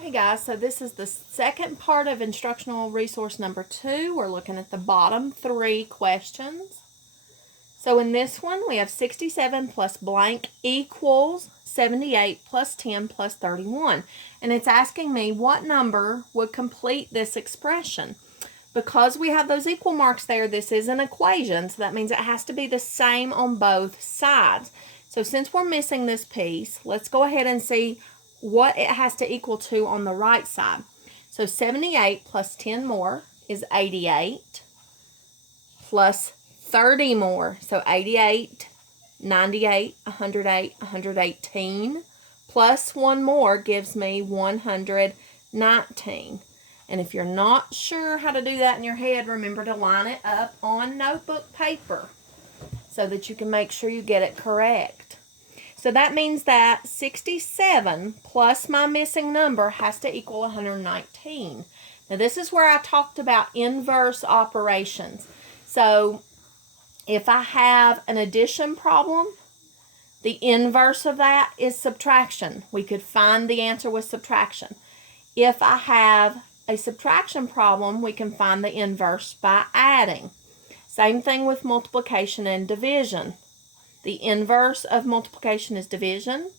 Hey guys, so this is the second part of instructional resource number 2. We're looking at the bottom 3 questions. So in this one, we have 67 plus blank equals 78 plus 10 plus 31. And it's asking me what number would complete this expression. Because we have those equal marks there, this is an equation, so that means it has to be the same on both sides. So since we're missing this piece, let's go ahead and see what it has to equal to on the right side. So 78 plus 10 more is 88 plus 30 more. So 88, 98, 108, 118 plus 1 more gives me 119. And if you're not sure how to do that in your head, remember to line it up on notebook paper so that you can make sure you get it correct. So that means that 67 plus my missing number has to equal 119. Now this is where I talked about inverse operations. So if I have an addition problem, the inverse of that is subtraction. We could find the answer with subtraction. If I have a subtraction problem, we can find the inverse by adding. Same thing with multiplication and division. The inverse of multiplication is division.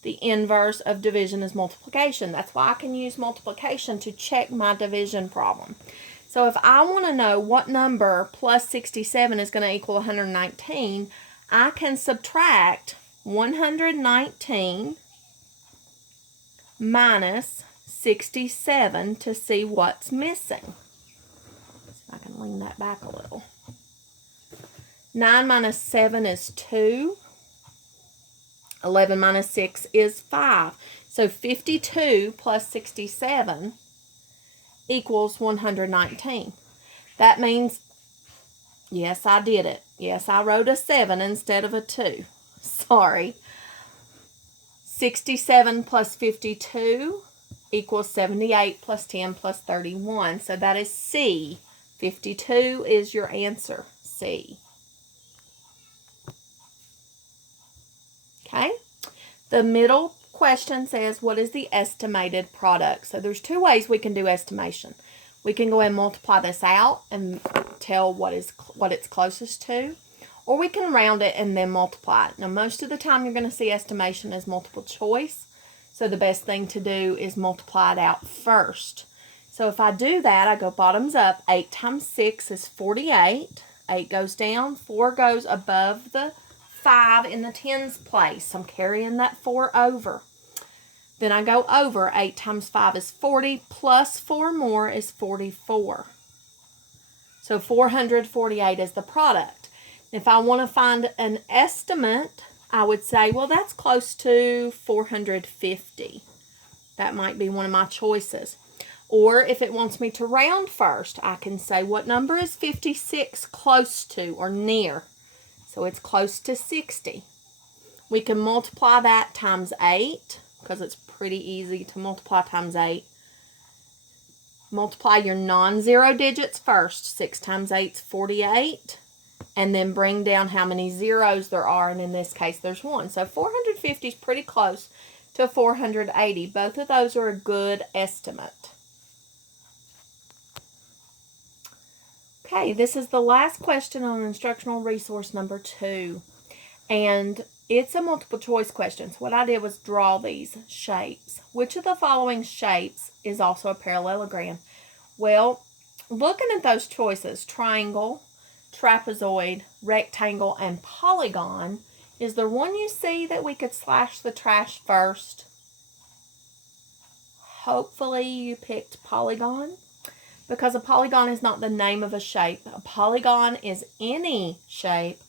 The inverse of division is multiplication. That's why I can use multiplication to check my division problem. So if I want to know what number plus 67 is going to equal 119, I can subtract 119 minus 67 to see what's missing. See if I can lean that back a little. 9 minus 7 is 2. 11 minus 6 is 5. So 52 plus 67 equals 119. That means, yes, I did it. Yes, I wrote a 7 instead of a 2. Sorry. 67 plus 52 equals 78 plus 10 plus 31. So that is C. 52 is your answer, C. Okay, the middle question says, what is the estimated product? So there's 2 ways we can do estimation. We can go and multiply this out and tell what it's closest to, or we can round it and then multiply it. Now, most of the time you're going to see estimation as multiple choice, so the best thing to do is multiply it out first. So if I do that, I go bottoms up. 8 times 6 is 48. 8 goes down, 4 goes above the 5 in the tens place. I'm carrying that 4 over. Then I go over. 8 times 5 is 40, plus 4 more is 44. So 448 is the product. If I want to find an estimate, I would say, well, that's close to 450. That might be one of my choices. Or if it wants me to round first, I can say, what number is 56 close to or near? So it's close to 60. We can multiply that times 8, because it's pretty easy to multiply times 8. Multiply your non-zero digits first. 6 times 8 is 48. And then bring down how many zeros there are, and in this case there's 1. So 450 is pretty close to 480. Both of those are a good estimate. Okay, this is the last question on instructional resource number 2. And it's a multiple choice question. So what I did was draw these shapes. Which of the following shapes is also a parallelogram? Well, looking at those choices, triangle, trapezoid, rectangle, and polygon, is there one you see that we could slash the trash first? Hopefully you picked polygon, because a polygon is not the name of a shape. A polygon is any shape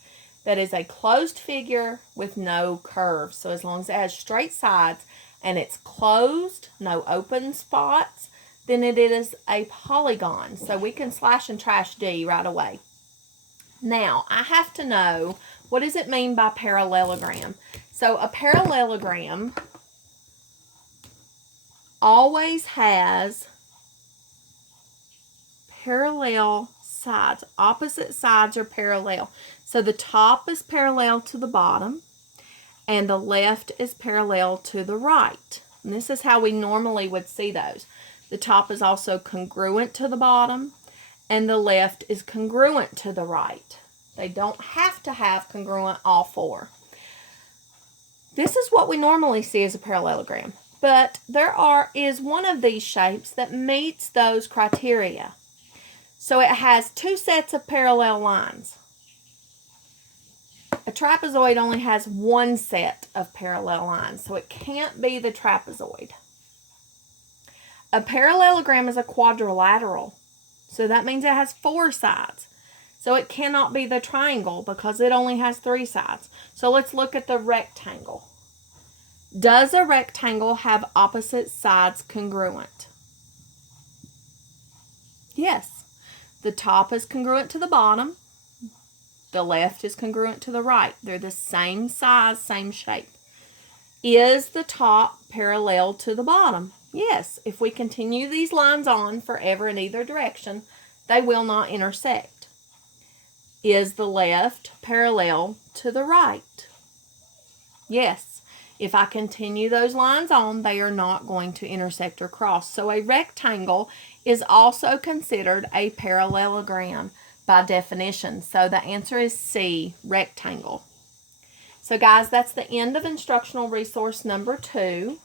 that is a closed figure with no curves. So as long as it has straight sides and it's closed, no open spots, then it is a polygon. So we can slash and trash D right away. Now, I have to know, what does it mean by parallelogram? So a parallelogram always has parallel sides. Opposite sides are parallel. So the top is parallel to the bottom, and the left is parallel to the right. And this is how we normally would see those. The top is also congruent to the bottom, and the left is congruent to the right. They don't have to have congruent all four. This is what we normally see as a parallelogram. But there is one of these shapes that meets those criteria. So it has two sets of parallel lines. A trapezoid only has one set of parallel lines, so it can't be the trapezoid. A parallelogram is a quadrilateral, so that means it has four sides. So it cannot be the triangle because it only has three sides. So let's look at the rectangle. Does a rectangle have opposite sides congruent? Yes. The top is congruent to the bottom. The left is congruent to the right. They're the same size, same shape. Is the top parallel to the bottom? Yes. If we continue these lines on forever in either direction, they will not intersect. Is the left parallel to the right? Yes. If I continue those lines on, they are not going to intersect or cross. So a rectangle is also considered a parallelogram by definition. So the answer is C, rectangle. So guys, that's the end of instructional resource number 2.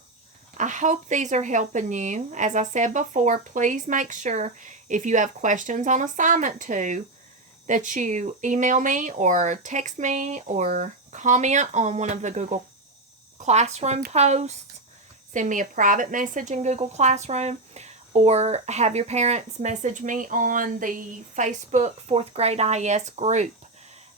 I hope these are helping you. As I said before, please make sure if you have questions on assignment 2 that you email me or text me or comment on one of the Google Classroom posts. Send me a private message in Google Classroom, or have your parents message me on the Facebook 4th grade IS group,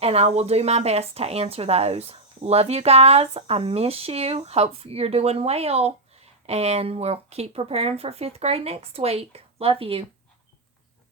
and I will do my best to answer those. Love you guys. I miss you. Hope you're doing well, and we'll keep preparing for 5th grade next week. Love you.